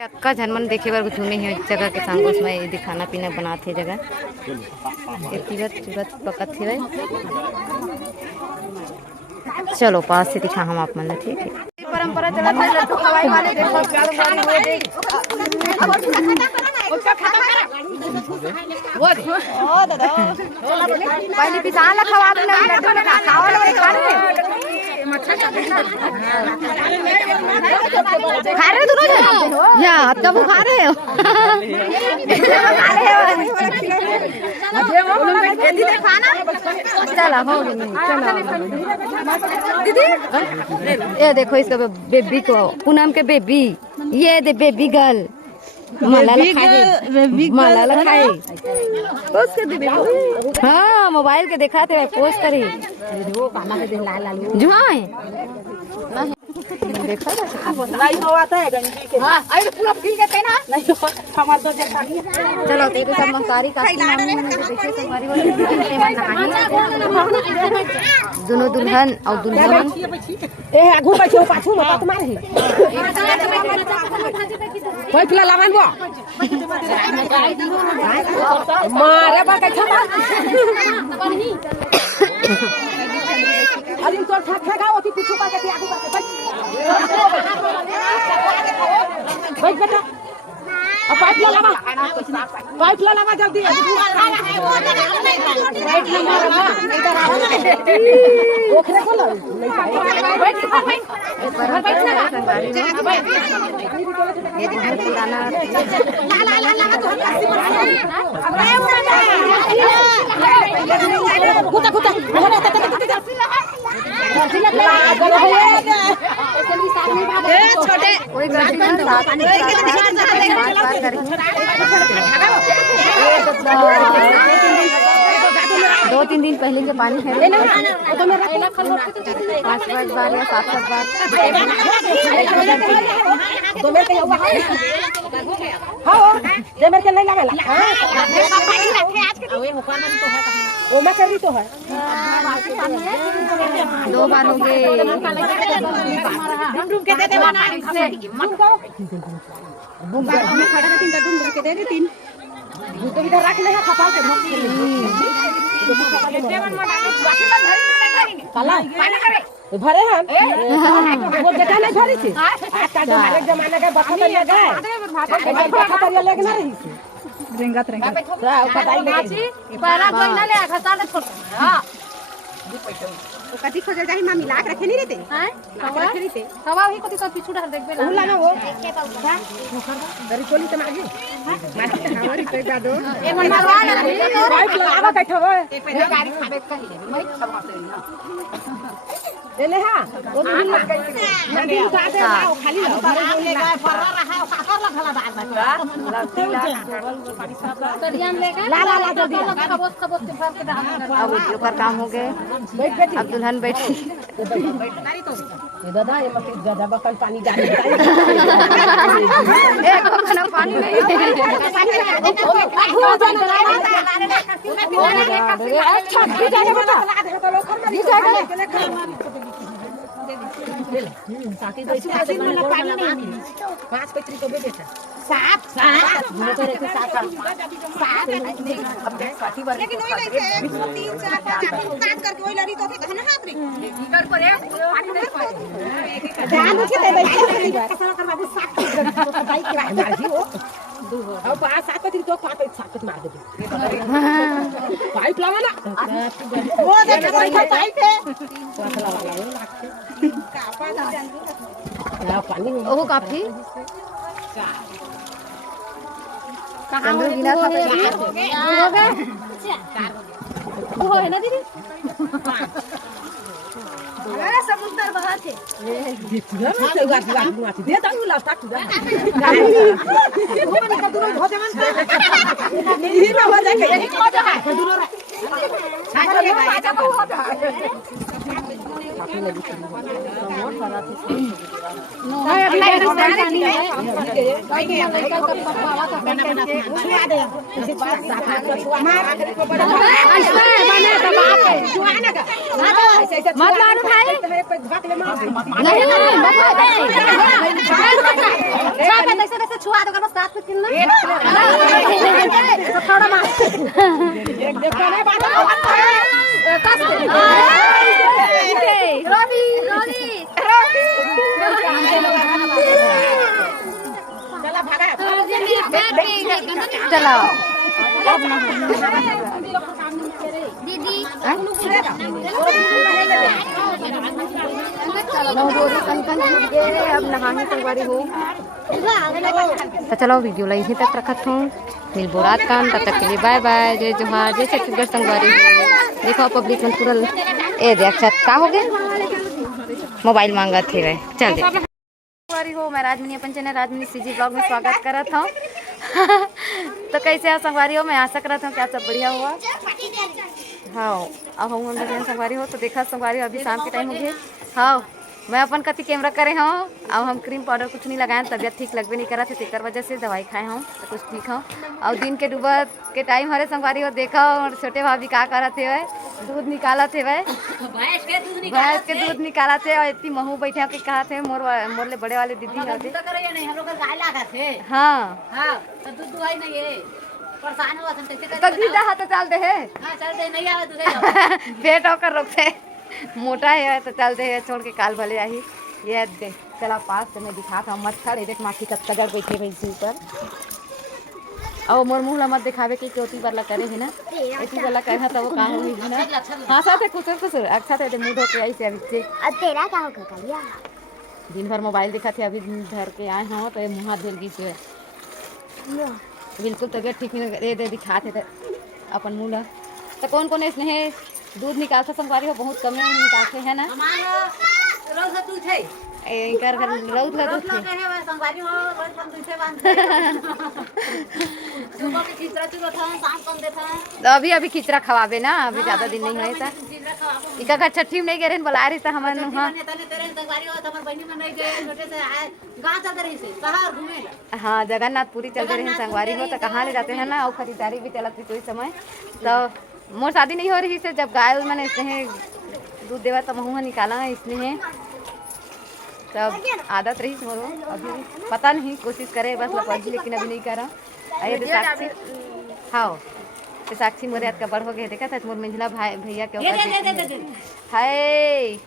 अक्का झनमन देखे बार घूमे हे जगह के संग उसमें यदि खाना पीना बनाते जगह तीरथ तुरत पकत हे। चलो पास से दिखा हम आप मन ठीक है। परंपरा चला था लड्डू खवाई वाले देखो वो दादा पहले पिसान ला खवा दे लड्डू ला खाओ ला खा रहे दोनों या कब खा रहे हो चला हो दीदी ये देखो इसका बेबी को पूनम के बेबी ये दे बेबी गर्ल माला खाए पोस्ट कर दे। हाँ मोबाइल के दिखाते पोस्ट करी जो हाँ देखा चलो तेरे सब मसारी दोनों दुल्हन और दुल्हन मारे अरे तो ठा होती पीछू का के आगू का बैठ बेटा अब पाइप ला लगा जल्दी पाइप ला इधर आओ ओखरे को लो बैठ ये पुराना कुत्ता कुत्ता छोटे कोई दो तीन दिन पहले के पानी है 5 बार या 7 बार वो मैं कर रही तो है 2 बार हो गए के दे दे के दे दे 3 तो इधर रख ले खपा के भरे हैं वो बेटा नहीं भरी थी आज का हमारे जमाने का बखतरिया गए बखतरिया लेके ना रही थी रेंगत बताई पहला कोई ना ले खसा ले छोड़ हां तो कति खोजे जाई मां मिला के रखे नहीं रहते हैं रखे रहते हवा ही कति तो पिछू डाल देखबे ना ना वो दरी चोली त मागे माटी त हमारी पे जादो ए मन मारवा ना राइट लगा बैठो गाड़ी खाबे कही मैं सब मारते ना ले हां वो भी लग गई मंदिर उठाते आओ खाली लो बारे बोले गए फर्रा रहा काकर लगला दाल में करियान लेगा ला जल्दी खबोस के भर के डाल अब जो कर काम हो गए अब दुल्हन बैठी दादा ये मत ज्यादा बकल पानी डाल एक खाना पानी नहीं अच्छा जाने बता साथी तो साथी वाला पानी नहीं 5 पत्री को बेटा 7 अब साथी वाले लेकिन वही नहीं 3 4 5 काट करके वही लड़ी तो थे ना हाथ रे इधर पर पानी नहीं पाए ध्यान रखिए दे कैसा कर बाबू 7 बाइक के मार जी वो अब 5 पत्री तो 5 पत्री मार दे पाइप लगा ना वो देख पाइप है पानी ओहो काफी कहां हो गया वो है ना दीदी अरे समुद्र बाहर थे देखिए ना तो गाड़ी दे दो लास्ट तक वो बने का दूर हो जावन यही ना हो जाए यही हो जाए दूर सागर में आजा हो जाए काफी लगी थी छुआ दो साथ में कितना थोड़ा मार चलाओ दीदी अब नहाने संगवारी हो तो चलो वीडियो ला यहीं तक रखत हूँ मिलबो रात का तब तक के लिए बाय बाय जय जोहार जय छत्तीसगढ़ संगवारी देखो पब्लिक में पूरा ए देख का हो गए मोबाइल मांगा थे वे चल दे संगवारी हो मैं राजमनी अपन चैनल राजमनी सीजी ब्लॉग में स्वागत करत हूँ तो कैसे आप संगवारी हो मैं आशा करत हूँ कि आप सब बढ़िया हुआ हाँ अब हम संगवारी हो तो देखा संगवारी अभी शाम के टाइम हो गए हाँ मैं अपन कति कैमरा करे हूँ अब हम क्रीम पाउडर कुछ नहीं लगाए तबियत ठीक लगबे नहीं करा थे तेकर वजह से दवाई खाए हूँ तो कुछ ठीक हूँ और दिन के डूबा के टाइम हरे संगवारी हो देखा और छोटे भाभी का करा थे वह दूध निकाला थे वह भैंस के दूध निकाला थे और इतनी महू बैठे के कहा थे मोर ले बड़े वाले दीदी हाँ चल दे है पेट होकर रोकते मोटा है तो चलते है छोड़ के काल भले आई ये देख चला पास से मैं दिखाता हूँ मच्छर देख माखी का तगड़ बैठे भैंसी ऊपर और मोर मुँह ला मत दिखावे की चौथी वाला करे है ना ऐसी वाला कहा तो वो काम हुई है ना हाँ साथ है कुछ अच्छा थे मुँह धो के आई से अभी तेरा का होगा दिन भर मोबाइल दिखा थे अभी धर के आए हों तो ये मुँह हाथ धुल गई से बिल्कुल तबियत ठीक नहीं दे दिखाते थे अपन मुँह ला तो कौन कौन इसमें दूध निकालता संगवारी हो बहुत कम निकालते है ना इनकर घर रौद ला दूध थे तो अभी खिचड़ा खवाबे ना अभी ज्यादा दिन नहीं हुए था इका घर छठी में नहीं गए बुला रही था हमारे हाँ जगन्नाथपुरी चलते रहे संगवारी हो तो कहाँ ले जाते हैं ना और खरीदारी भी चलती कोई समय तो मोर शादी नहीं हो रही से जब गाय मैंने इसने दूध देवा तब मुँह निकाला इसने तब आदत रही मोर अभी पता नहीं कोशिश करे बस लपजी लेकिन अभी नहीं करा आइए साक्षी हाँ तो साक्षी मोरे हाथ का बड़ हो गया देखा था मोर मंझला भाई भैया के हाय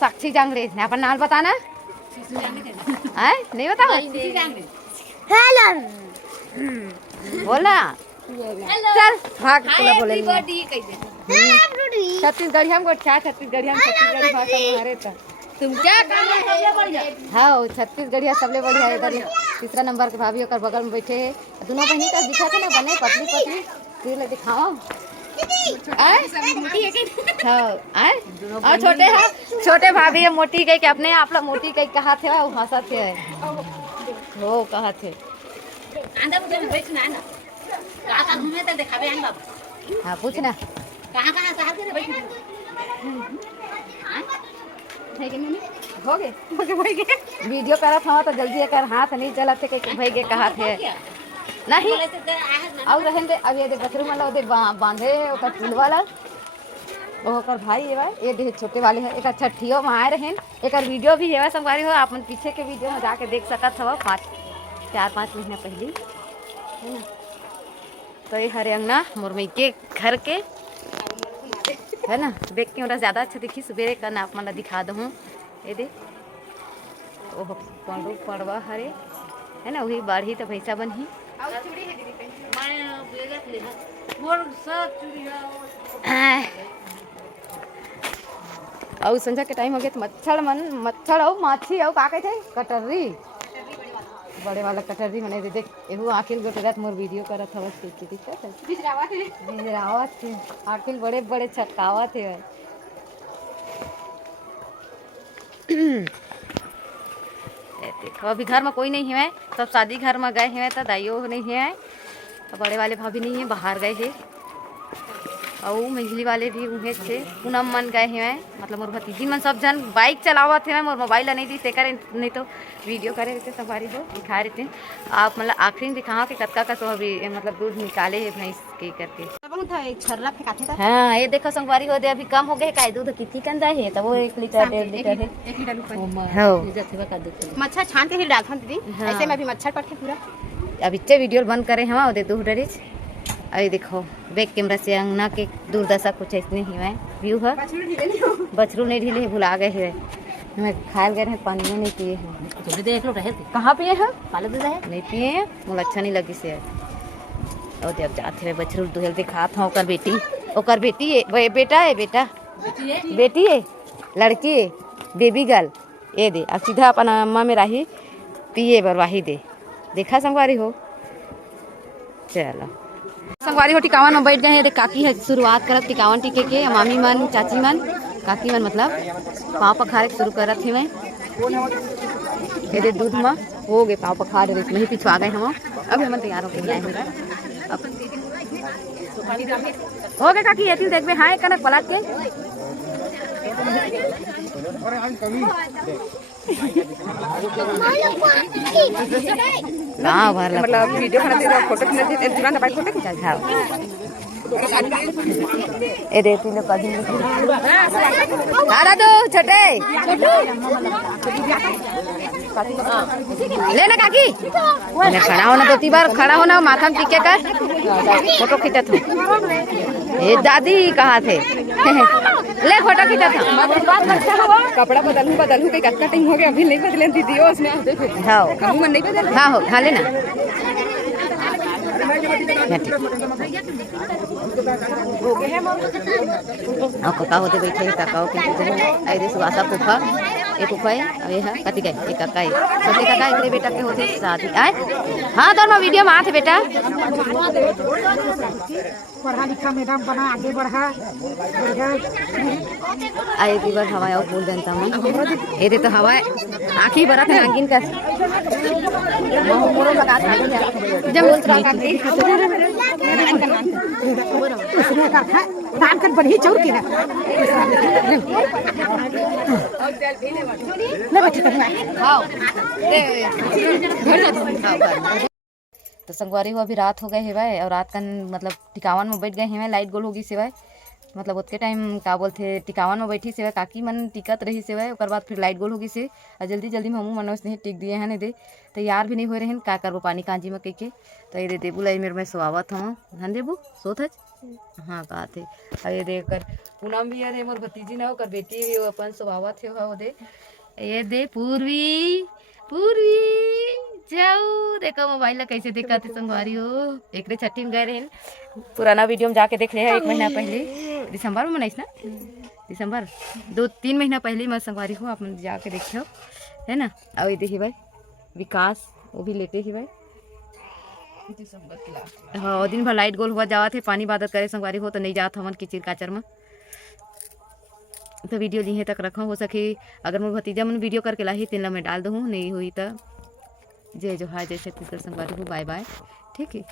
साक्षी जांगरे अपन नाम बताना नहीं बताओ बोला चल भाग बोले छत्तीसगढ़ी हम छत्तीसगढ़ी भाषा हमारे तुम क्या हाँ छत्तीसगढ़िया सबले बढ़िया इधर तीसरा नंबर के भाभी और बगल में बैठे है दोनों बहनी का दिखा थे ना बने पतली पतली फिर ले दिखाओ और छोटे भाभी है मोटी कही के अपने आप लोग मोटी कही कहा थे वो हंसा थे वो कहा थे हाँ पूछना हो गए वीडियो करा था तो जल्दी कर हाथ नहीं चला थे भाई के कहा थे नहीं और रहेंगे अब ये बकरी वाला बांधे फूल वाला ओकर भाई है ये देख छोटे वाले है एक छठियो में आए रहे एक वीडियो भी है संगवारी हो आप पीछे के वीडियो में जाके देख सकत हो 4-5 महीने पहले है ना तो ये हरे अंगना मुरमई के घर के है ना देख के मेरा ज़्यादा अच्छा दिखी सवेरे का नाप मतलब दिखा दूँ ये देख ओह पड़वा हरे है ना वही बाढ़ी तो भैंसा बनी और संझा के टाइम हो गया तो मच्छर और माछी और का कहते कटर्री बड़े वाला कटर्री मैंने देख एहू आखिल गोटे मोर वीडियो करत हवा के दिक्कत है बिजरावत आखिल बड़े बड़े छटकावत है देखो अभी घर में कोई नहीं है सब शादी घर में गए हैं तो दाइयो नहीं है तो बड़े वाले भाभी नहीं है बाहर गए हैं और मझली वाले भी उहे से पूनम मन गए हैं, मतलब मोर भतीजी मन सब जन बाइक चलावत है। मोर मोबाइल नहीं दी से करे, नहीं तो वीडियो करे रहते सवारी हो दिखा रहते। आप मतलब आखिरी में दिखाओ कि कतका का तो अभी मतलब दूध निकाले है भैंस के करके। हाँ ये देखो संगवारी हो दे अभी कम हो गए का दूध कितनी कंदा है, तब वो 1 लीटर 1.5 लीटर है। मच्छर छान के ही डालथन दीदी। ऐसे में भी मच्छर पड़ते पूरा। अब इतने वीडियो बंद करे हम और दे दूध डरिस। अरे देखो बैक कैमरा से अंगना के दुर्दशा कुछ ऐसे ही है। व्यू है बछरू नहीं ढीले भुला गए है, हमें खायल गए हैं पानी में नहीं पिए हैं। देख लो रहे कहाँ पिए हैं, नहीं पिए हैं, मुझे अच्छा नहीं लगी से। और जब जाते हुए बछरू दुहल दिखात हूँ ओकर बेटी, ओकर बेटी है बेटा है, बेटा बेटी है, लड़की है, बेबी गर्ल ये दे। अब सीधा अपन अम्मा में रही पिए बरवाही दे। देखा संगवारी हो, चलो संगवारी हो टिकावन में बैठ गए हैं। काकी है शुरुआत करत टिकावन टिके के, मामी मन चाची मन काकी मन मतलब पाँव पखारे शुरू करत थे। मैं ये दूध में हो गए पाँव पखारे नहीं पिछवा गए हम। अभी हम तैयार होके आए हैं, हो गए काकी ये देखबे। हाँ कनक पलट के गाँव भर मतलब वीडियो बनाते फोटो फोटो खिंचा जाओ। ए दे तीन कदी आरा दो छोटे लेना काकी मैंने खड़ा होना 2-3 बार खड़ा होना माथा में टिके कर फोटो खींचा था। ये दादी कहाँ थे ले फोटो खींचा था। कपड़ा बदलू के कटका टाइम हो गया अभी नहीं बदले दीदी उसमें। हाँ मन नहीं बदल हाँ हो खा लेना। काका होते बैठे काका के सुहासा फूफा ये फूफा है ये है कति गए ये काका है छोटे काका एक बेटा के होते शादी आए। हाँ दोनों वीडियो में आते बेटा पढ़ा लिखा मैडम बना आगे बढ़ा आए दीवार हवा और बोल जनता में ये दे तो हवा आँखी बरा थे नागिन का नाम कर बढ़ी चौर के तो संगवारी हो अभी रात हो गए है भाई, और रात का मतलब टिकावन में बैठ गए हैं। लाइट गोल होगी सिवाय मतलब उतके टाइम का बोलते टिकावन में बैठी सिवाय काकी मन टिकत रही सिवाय ओकर बाद फिर लाइट गोल होगी से जल्दी जल्दी में हमू मन उसने टिक दिए हैं। नहीं दे तैयार भी नहीं हो रहे हैं का करबो पानी कांजी में कह के। तो ये दे देबू लाई मेरे में सोआवत हूँ धन देबू सोत है हाँ कहा थे। और ये देकर पूनम भी है मोर भतीजी ना होकर बेटी भी अपन सोआवत है हो दे। ये दे पूर्वी पूर्वी जाऊ देखो मोबाइल कैसे देखा थे संगवारी हो। एक छठी में गए रहे पुराना वीडियो में जाके देख रहे हैं 1 महीना पहले दिसंबर में मनाइस ना दिसंबर 2-3 महीना पहले मैं संगवारी हो आप जाके देखे हो है ना। और ये देखिए भाई विकास वो भी लेते ही भाई हाँ दिन भर लाइट गोल हुआ जावा थे पानी बादल करे संगवारी हो तो नहीं जात हमन किचिर काचर में। तो वीडियो लिए तक रखा हो सके अगर मोर भतीजा मन वीडियो करके लाही तेला मैं डाल दूँ नहीं हुई तो जय जोहार जय छत्तीसगढ़ संगवारी हो बाय बाय ठीक है।